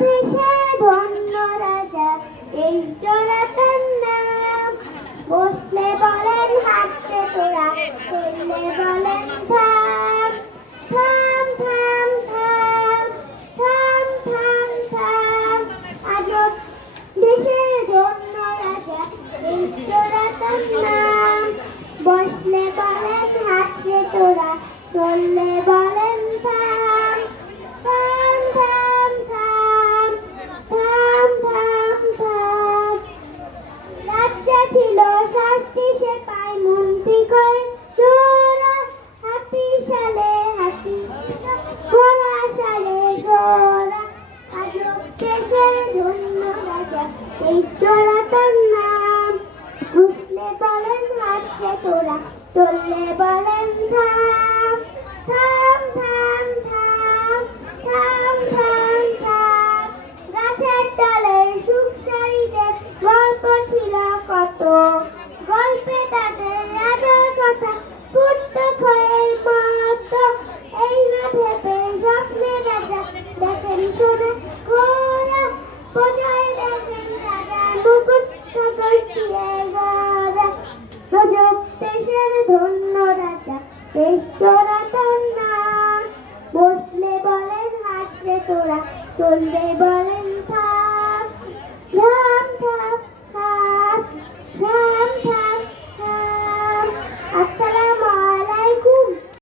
দেশে ধন্য রাজা এই জোড়াতার নাম। বসলে বলেন হাঁটতে তোরা, চললে বলেন থাম। থাম থাম থাম থাম থাম থাম, আজব দেশের ধন্য রাজা এই জোড়াতার নাম। বসলে বলেন হাঁটতে তোরা, চললে বলেন থাম। থাম থাম থাম থাম থাম থাম, রাজা ছিল ৬০টি সেপাই, মন্ত্রী করে চোরা। হাতি সালে হাতি, ঘোড়া সালে ঘোড়া, আজব দেশের ধন্য রাজা এই জোড়াতার নাম। বসলে বলেন হাঁটতে তোরা, চললে বলেন থাম। থাম থাম থাম থাম থাম থাম, গাছের ডালে সুখ সারিদের গল্প ছিল কত। গল্পে তাদের রাজার কথা ফুটতো খয়ের মতো। এই না ভেবে স্বপ্নে রাজা দেখেন সোনা ঘোড়া। বোঝায় দেখেন রাজার মুকুট সকল ছিঁড়ে গড়া। গজব দেশের ধন্য রাজা এই জোড়াতার নাম। বসলে বলেন হাঁটতে তোরা, চললে বলেন